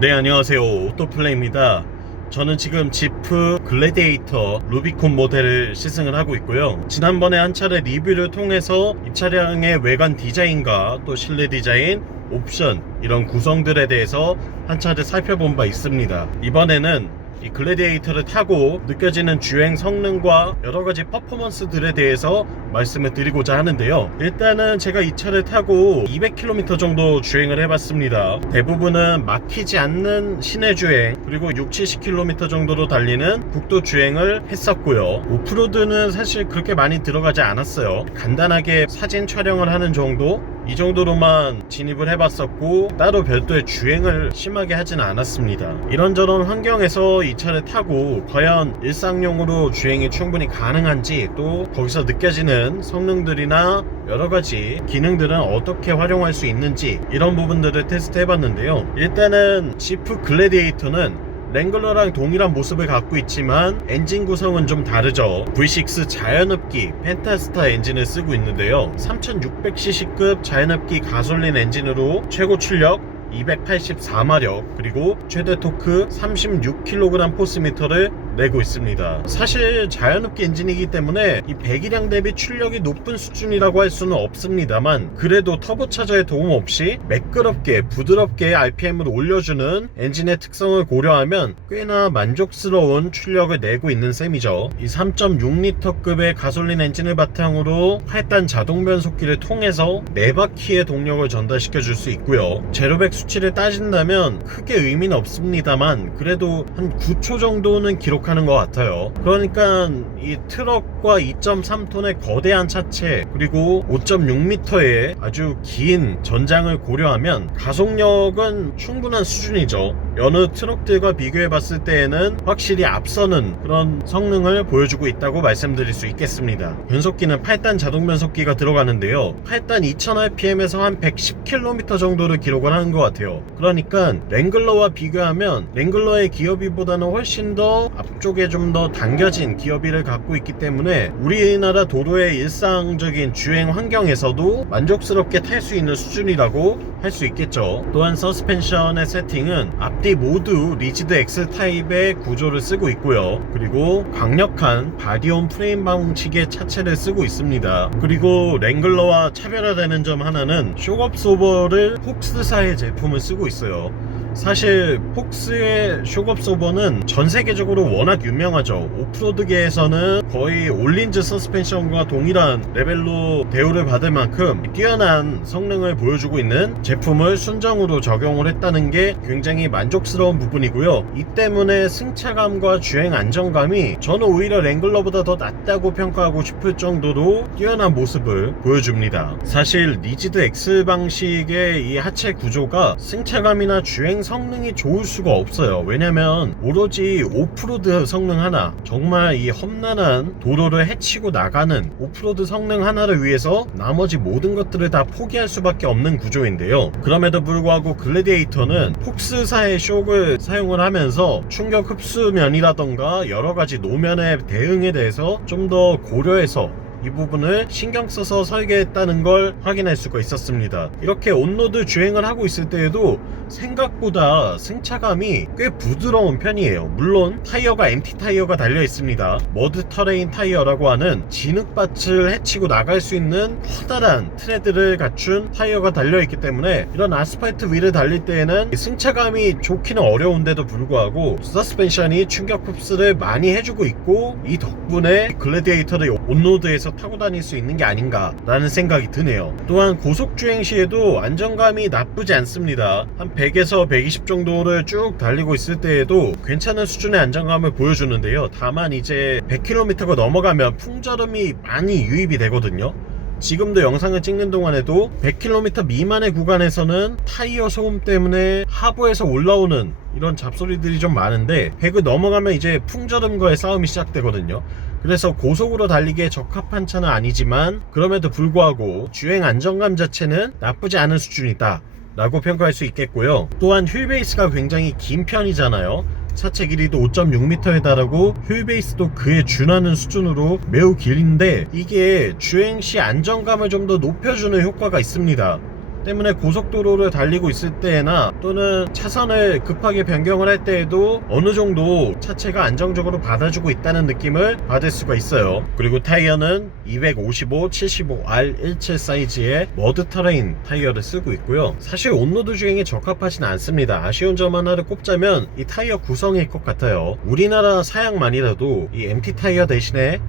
네, 안녕하세요. 오토플레이입니다. 저는 지금 지프 글래디에이터 루비콘 모델을 시승을 하고 있고요. 지난번에 한 차례 리뷰를 통해서 이 차량의 외관 디자인과 또 실내 디자인, 옵션 이런 구성들에 대해서 한 차례 살펴본 바 있습니다. 이번에는 이 글래디에이터를 타고 느껴지는 주행 성능과 여러가지 퍼포먼스들에 대해서 말씀을 드리고자 하는데요. 일단은 제가 이 차를 타고 200km 정도 주행을 해봤습니다. 대부분은 막히지 않는 시내 주행, 그리고 60-70km 정도로 달리는 국도 주행을 했었고요. 오프로드는 사실 그렇게 많이 들어가지 않았어요. 간단하게 사진 촬영을 하는 정도? 이 정도로만 진입을 해봤었고, 따로 별도의 주행을 심하게 하지는 않았습니다. 이런저런 환경에서 이 차를 타고 과연 일상용으로 주행이 충분히 가능한지, 또 거기서 느껴지는 성능들이나 여러가지 기능들은 어떻게 활용할 수 있는지, 이런 부분들을 테스트 해봤는데요. 일단은 지프 글래디에이터는 랭글러랑 동일한 모습을 갖고 있지만 엔진 구성은 좀 다르죠. V6 자연흡기 펜타스타 엔진을 쓰고 있는데요. 3600cc급 자연흡기 가솔린 엔진으로 최고 출력 284마력 그리고 최대 토크 36kg 포스미터를 내고 있습니다. 사실 자연흡기 엔진이기 때문에 이 배기량 대비 출력이 높은 수준이라고 할 수는 없습니다만, 그래도 터보차저의 도움 없이 매끄럽게 부드럽게 RPM을 올려주는 엔진의 특성을 고려하면 꽤나 만족스러운 출력을 내고 있는 셈이죠. 이 3.6L급의 가솔린 엔진을 바탕으로 8단 자동 변속기를 통해서 4바퀴의 동력을 전달시켜 줄 수 있고요. 제로백 수치를 따진다면 크게 의미는 없습니다만 그래도 한 9초 정도는 기록하는 것 같아요. 그러니까 이 트럭과 2.3톤의 거대한 차체, 그리고 5.6m의 아주 긴 전장을 고려하면 가속력은 충분한 수준이죠. 여느 트럭들과 비교해 봤을 때에는 확실히 앞서는 그런 성능을 보여주고 있다고 말씀드릴 수 있겠습니다. 변속기는 8단 자동 변속기가 들어가는데요. 8단 2000rpm에서 한 110km 정도를 기록을 하는 것 같아요. 그러니까 랭글러와 비교하면 랭글러의 기어비보다는 훨씬 더 앞쪽에 좀 더 당겨진 기어비를 갖고 있기 때문에 우리나라 도로의 일상적인 주행 환경에서도 만족스럽게 탈 수 있는 수준이라고 할 수 있겠죠. 또한 서스펜션의 세팅은 앞뒤 모두 리지드 X 타입의 구조를 쓰고 있고요. 그리고 강력한 바디온 프레임 방식의 차체를 쓰고 있습니다. 그리고 랭글러와 차별화되는 점 하나는 쇼업소버를 폭스사의 제품을 쓰고 있어요. 사실 폭스의 쇼업소버는 전 세계적으로 워낙 유명하죠. 오프로드계에서는 거의 올린즈 서스펜션과 동일한 레벨로 대우를 받을 만큼 뛰어난 성능을 보여주고 있는 제품을 순정으로 적용을 했다는 게 굉장히 만족스러운 부분이고요. 이 때문에 승차감과 주행 안정감이 저는 오히려 랭글러보다 더 낫다고 평가하고 싶을 정도로 뛰어난 모습을 보여줍니다. 사실 리지드 X 방식의 이 하체 구조가 승차감이나 주행 성능이 좋을 수가 없어요. 왜냐면 오로지 오프로드 성능 하나, 정말 이 험난한 도로를 헤치고 나가는 오프로드 성능 하나를 위해서 나머지 모든 것들을 다 포기할 수밖에 없는 구조인데요. 그럼에도 불구하고 글래디에이터는 폭스사의 쇼크를 사용을 하면서 충격 흡수면이라던가 여러가지 노면의 대응에 대해서 좀 더 고려해서 이 부분을 신경 써서 설계했다는 걸 확인할 수가 있었습니다. 이렇게 온로드 주행을 하고 있을 때에도 생각보다 승차감이 꽤 부드러운 편이에요. 물론 타이어가 MT 타이어가 달려 있습니다. 머드 터레인 타이어라고 하는 진흙밭을 헤치고 나갈 수 있는 커다란 트레드를 갖춘 타이어가 달려 있기 때문에 이런 아스팔트 위를 달릴 때에는 승차감이 좋기는 어려운데도 불구하고 서스펜션이 충격 흡수를 많이 해주고 있고, 이 덕분에 글래디에이터를 온로드에서 타고 다닐 수 있는 게 아닌가 라는 생각이 드네요. 또한 고속주행 시에도 안정감이 나쁘지 않습니다. 한 100에서 120 정도를 쭉 달리고 있을 때에도 괜찮은 수준의 안정감을 보여주는데요. 다만 이제 100km가 넘어가면 풍절음이 많이 유입이 되거든요. 지금도 영상을 찍는 동안에도 100km 미만의 구간에서는 타이어 소음 때문에 하부에서 올라오는 이런 잡소리들이 좀 많은데, 100을 넘어가면 이제 풍절음과의 싸움이 시작되거든요. 그래서 고속으로 달리기에 적합한 차는 아니지만 그럼에도 불구하고 주행 안정감 자체는 나쁘지 않은 수준이다 라고 평가할 수 있겠고요. 또한 휠베이스가 굉장히 긴 편이잖아요. 차체 길이도 5.6m에 달하고 휠베이스도 그에 준하는 수준으로 매우 길인데, 이게 주행시 안정감을 좀 더 높여주는 효과가 있습니다. 때문에 고속도로를 달리고 있을 때나 또는 차선을 급하게 변경을 할 때에도 어느 정도 차체가 안정적으로 받아주고 있다는 느낌을 받을 수가 있어요. 그리고 타이어는 255, 75R17 사이즈의 머드 터레인 타이어를 쓰고 있고요. 사실 온로드 주행에 적합하진 않습니다. 아쉬운 점 하나를 꼽자면 이 타이어 구성일 것 같아요. 우리나라 사양만이라도 이 MT 타이어 대신에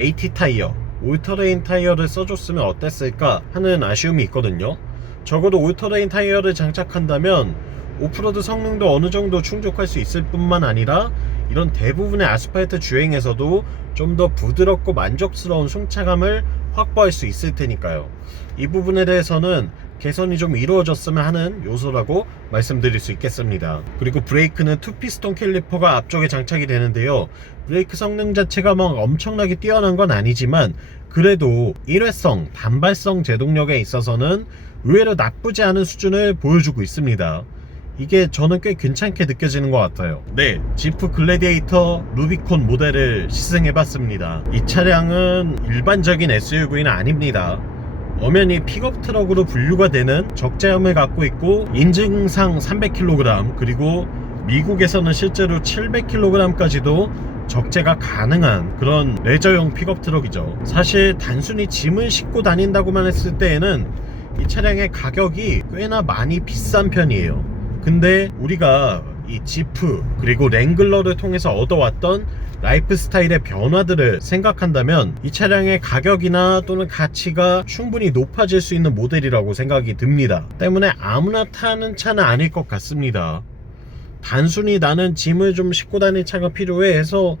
AT 타이어, 올터레인 타이어를 써줬으면 어땠을까 하는 아쉬움이 있거든요. 적어도 올터레인 타이어를 장착한다면 오프로드 성능도 어느 정도 충족할 수 있을 뿐만 아니라 이런 대부분의 아스팔트 주행에서도 좀 더 부드럽고 만족스러운 승차감을 확보할 수 있을 테니까요. 이 부분에 대해서는 개선이 좀 이루어졌으면 하는 요소라고 말씀드릴 수 있겠습니다. 그리고 브레이크는 투피스톤 캘리퍼가 앞쪽에 장착이 되는데요. 브레이크 성능 자체가 막 엄청나게 뛰어난 건 아니지만 그래도 일회성, 단발성 제동력에 있어서는 의외로 나쁘지 않은 수준을 보여주고 있습니다. 이게 저는 꽤 괜찮게 느껴지는 것 같아요. 네, 지프 글래디에이터 루비콘 모델을 시승해봤습니다. 이 차량은 일반적인 SUV는 아닙니다. 엄연히 픽업 트럭으로 분류가 되는 적재함을 갖고 있고 인증상 300kg 그리고 미국에서는 실제로 700kg까지도 적재가 가능한 그런 레저용 픽업 트럭이죠. 사실 단순히 짐을 싣고 다닌다고만 했을 때에는 이 차량의 가격이 꽤나 많이 비싼 편이에요. 근데 우리가 이 지프 그리고 랭글러를 통해서 얻어왔던 라이프 스타일의 변화들을 생각한다면 이 차량의 가격이나 또는 가치가 충분히 높아질 수 있는 모델이라고 생각이 듭니다. 때문에 아무나 타는 차는 아닐 것 같습니다. 단순히 나는 짐을 좀 싣고 다닐 차가 필요해 해서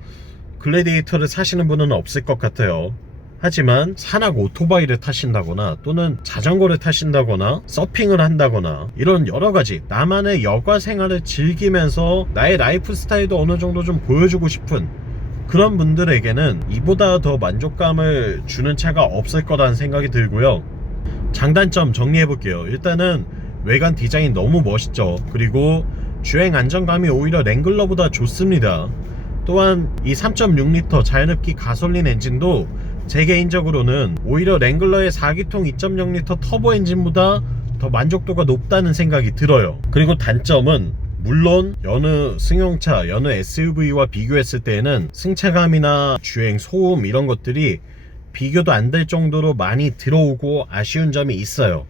글래디에이터를 사시는 분은 없을 것 같아요. 하지만 산악 오토바이를 타신다거나 또는 자전거를 타신다거나 서핑을 한다거나 이런 여러가지 나만의 여가 생활을 즐기면서 나의 라이프 스타일도 어느 정도 좀 보여주고 싶은 그런 분들에게는 이보다 더 만족감을 주는 차가 없을 거라는 생각이 들고요. 장단점 정리해 볼게요. 일단은 외관 디자인 너무 멋있죠. 그리고 주행 안정감이 오히려 랭글러보다 좋습니다. 또한 이 3.6L 자연흡기 가솔린 엔진도 제 개인적으로는 오히려 랭글러의 4기통 2.0L 터보 엔진보다 더 만족도가 높다는 생각이 들어요. 그리고 단점은 물론 여느 승용차, 여느 SUV와 비교했을 때에는 승차감이나 주행 소음 이런 것들이 비교도 안 될 정도로 많이 들어오고 아쉬운 점이 있어요.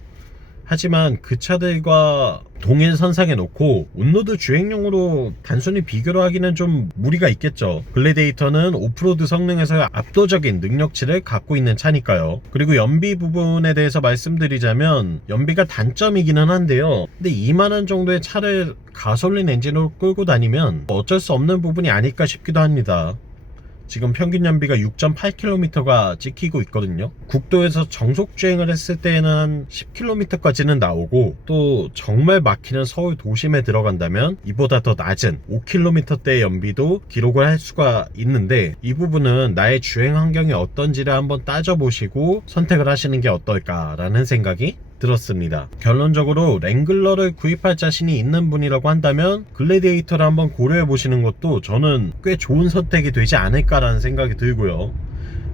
하지만 그 차들과 동일선상에 놓고 온로드 주행용으로 단순히 비교를 하기는 좀 무리가 있겠죠. 글래디에이터는 오프로드 성능에서 압도적인 능력치를 갖고 있는 차니까요. 그리고 연비 부분에 대해서 말씀드리자면 연비가 단점이기는 한데요. 근데 2만원 정도의 차를 가솔린 엔진으로 끌고 다니면 어쩔 수 없는 부분이 아닐까 싶기도 합니다. 지금 평균 연비가 6.8km가 찍히고 있거든요. 국도에서 정속 주행을 했을 때는 한 10km까지는 나오고 또 정말 막히는 서울 도심에 들어간다면 이보다 더 낮은 5km대의 연비도 기록을 할 수가 있는데 이 부분은 나의 주행 환경이 어떤지를 한번 따져보시고 선택을 하시는 게 어떨까라는 생각이 들었습니다. 결론적으로 랭글러를 구입할 자신이 있는 분이라고 한다면 글래디에이터를 한번 고려해 보시는 것도 저는 꽤 좋은 선택이 되지 않을까라는 생각이 들고요.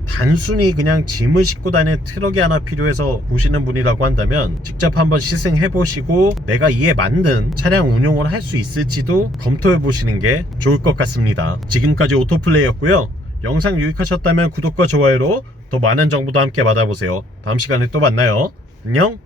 단순히 그냥 짐을 싣고 다니는 트럭이 하나 필요해서 보시는 분이라고 한다면 직접 한번 시승해 보시고 내가 이에 맞는 차량 운용을 할 수 있을지도 검토해 보시는 게 좋을 것 같습니다. 지금까지 오토플레이였고요. 영상 유익하셨다면 구독과 좋아요로 더 많은 정보도 함께 받아보세요. 다음 시간에 또 만나요. 안녕.